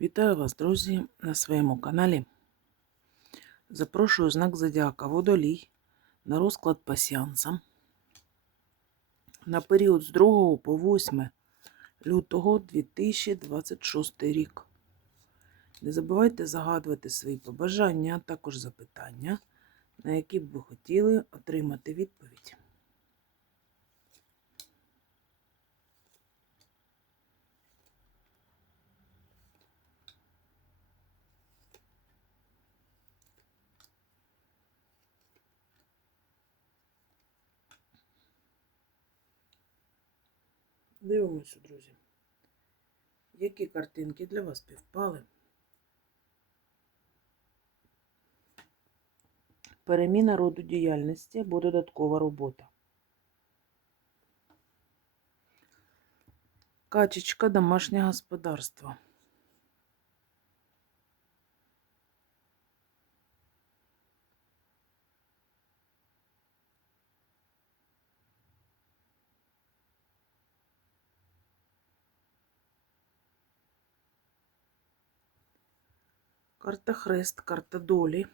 Вітаю вас, друзі, на своєму каналі. Запрошую знак Зодіака Водолій на розклад пасіанса на період з 2 по 8 лютого 2026 рік. Не забувайте загадувати свої побажання, а також запитання, на які б ви хотіли отримати відповідь. Дивимося, друзі. Які картинки для вас співпали? Переміна роду діяльності або додаткова робота. Качечка домашнє господарство. Карта Хрест, карта долі.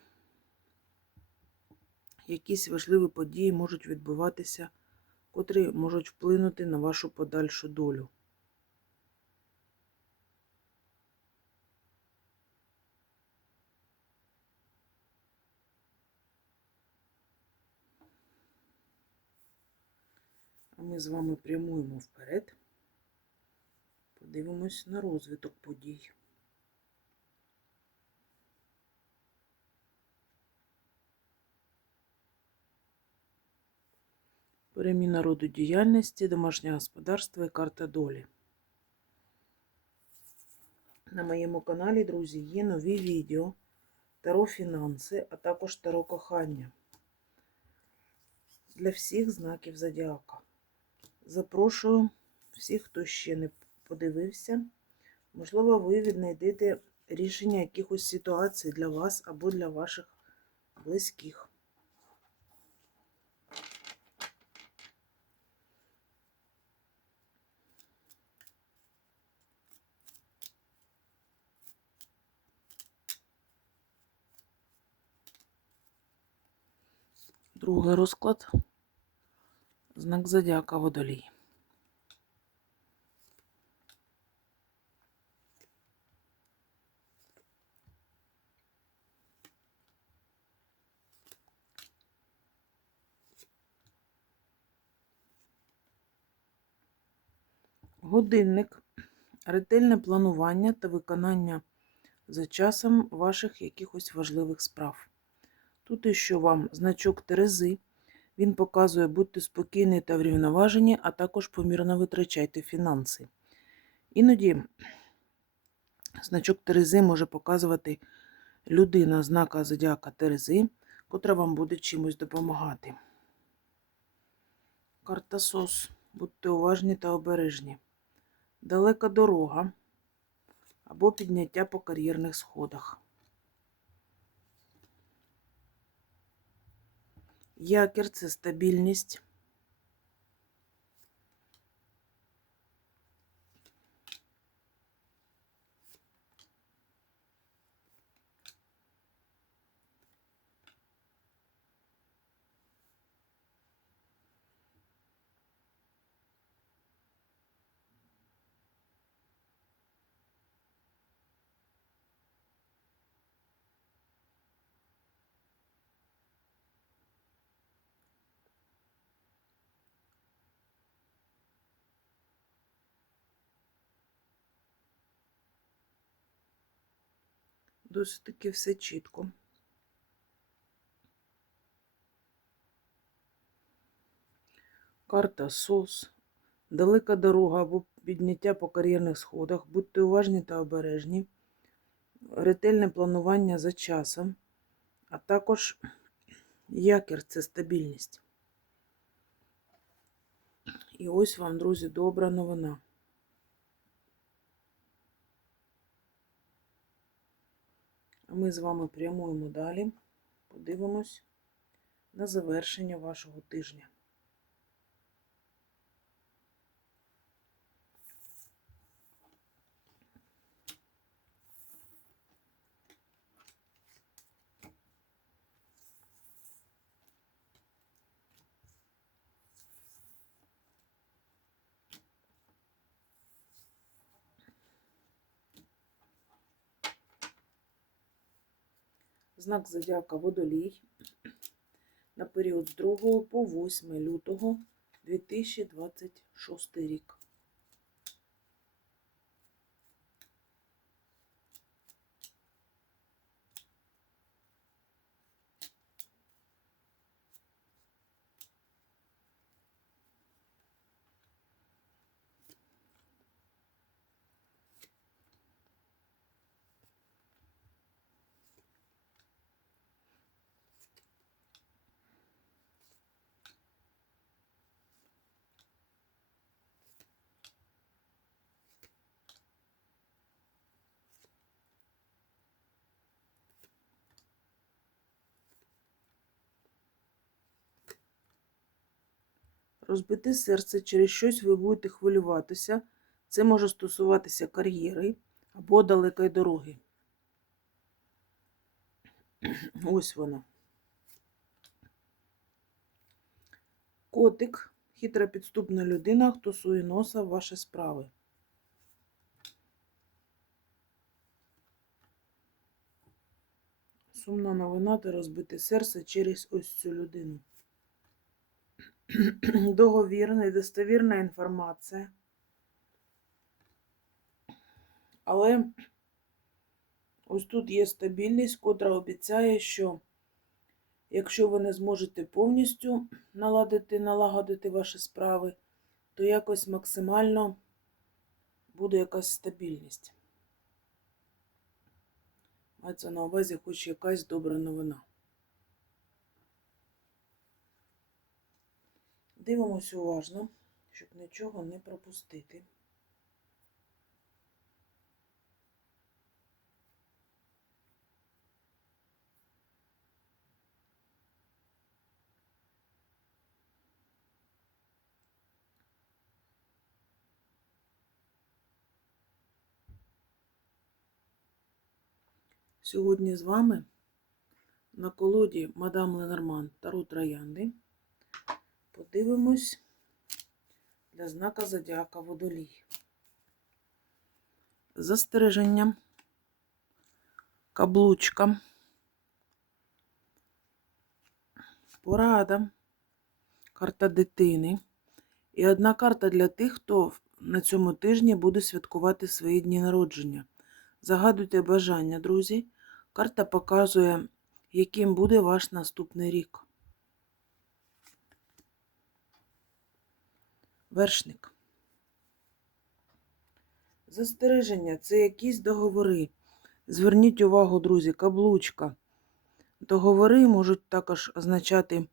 Якісь важливі події можуть відбуватися, котрі можуть вплинути на вашу подальшу долю. А ми з вами прямуємо вперед. Подивимось на розвиток подій. Переміна роду діяльності, домашнє господарство і карта долі. На моєму каналі, друзі, є нові відео Таро фінанси, а також Таро кохання для всіх знаків зодіака. Запрошую всіх, хто ще не подивився. Можливо, ви віднайдете рішення якихось ситуацій для вас або для ваших близьких. Другий розклад. Знак зодіака водолій. Годинник, ретельне планування та виконання за часом ваших якихось важливих справ. Тут іще вам значок Терези. Він показує, будьте спокійні та врівноважені, а також помірно витрачайте фінанси. Іноді значок Терези може показувати людина знака Зодіака Терези, котра вам буде чимось допомагати. Карта СОС. Будьте уважні та обережні. Далека дорога або підняття по кар'єрних сходах. Якір це стабільність. Досить таки все чітко. Карта СОС. Далека дорога або підняття по кар'єрних сходах. Будьте уважні та обережні. Ретельне планування за часом, а також якір це стабільність. І ось вам, друзі, добра новина. Ми з вами прямуємо далі. Подивимось на завершення вашого тижня. Знак зодіака Водолій на період з 2 по 8 лютого 2026 рік. Розбите серце, через щось ви будете хвилюватися. Це може стосуватися кар'єри або далекої дороги. Ось воно. Котик, хитра підступна людина, хто сує носа в ваші справи. Сумна новина та розбите серце через ось цю людину. Договірна і достовірна інформація. Але ось тут є стабільність, котра обіцяє, що якщо ви не зможете повністю наладити, налагодити ваші справи, то якось максимально буде якась стабільність. Мається на увазі хоч якась добра новина. Дивимося уважно, щоб нічого не пропустити. Сьогодні з вами на колоді Мадам Ленорман Таро Троянди. Подивимось для знака Зодіака Водолій. Застереження, каблучка, порада, карта дитини. І одна карта для тих, хто на цьому тижні буде святкувати свої дні народження. Загадуйте бажання, друзі. Карта показує, яким буде ваш наступний рік. Вершник. Застереження це якісь договори. Зверніть увагу, друзі, каблучка. Договори можуть також означати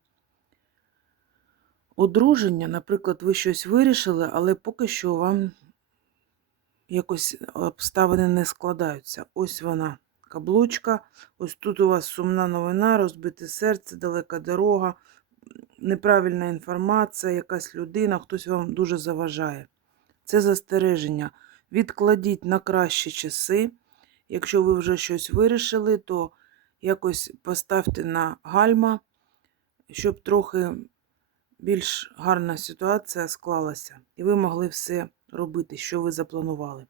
одруження. Наприклад, ви щось вирішили, але поки що вам якось обставини не складаються. Ось вона, каблучка. Ось тут у вас сумна новина, розбите серце, далека дорога неправильна інформація, якась людина, хтось вам дуже заважає. Це застереження. Відкладіть на кращі часи. Якщо ви вже щось вирішили, то якось поставте на гальма, щоб трохи більш гарна ситуація склалася, і ви могли все робити, що ви запланували.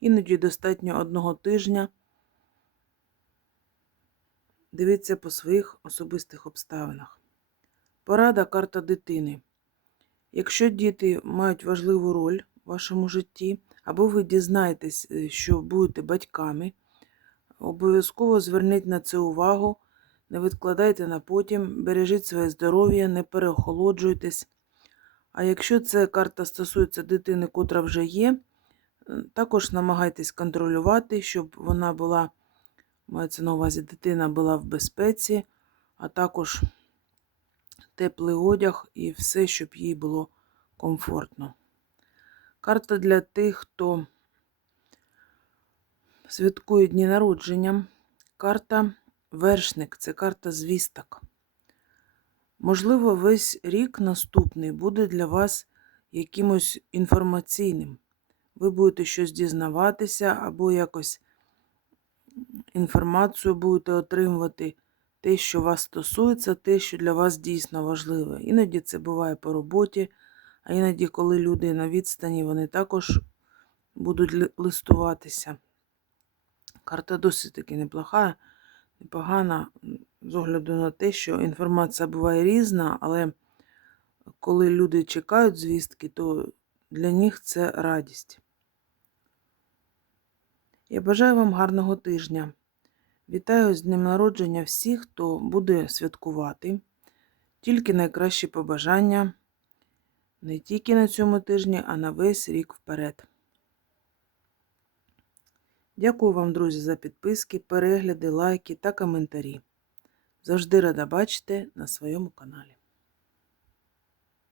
Іноді достатньо одного тижня. Дивіться по своїх особистих обставинах. Порада карта дитини. Якщо діти мають важливу роль в вашому житті, або ви дізнаєтесь, е, що будете батьками, обов'язково зверніть на це увагу, не відкладайте на потім, бережіть своє здоров'я, не переохолоджуйтесь. А якщо ця карта стосується дитини, котра вже є, е, також намагайтесь контролювати, щоб вона була, мається на увазі, дитина була в безпеці, а також теплий одяг і все, щоб їй було комфортно. Карта для тих, хто святкує дні народження. Карта вершник це карта звісток. Можливо, весь рік наступний буде для вас якимось інформаційним. Ви будете щось дізнаватися, або якось інформацію будете отримувати те, що вас стосується, те, що для вас дійсно важливе. Іноді це буває по роботі, а іноді, коли люди на відстані, вони також будуть листуватися. Карта досить таки неплоха, непогана з огляду на те, що інформація буває різна, але коли люди чекають звістки, то для них це радість. Я бажаю вам гарного тижня. Вітаю з днем народження всіх, хто буде святкувати. Тільки найкращі побажання не тільки на цьому тижні, а на весь рік вперед. Дякую вам, друзі, за підписки, перегляди, лайки та коментарі. Завжди рада бачити на своєму каналі.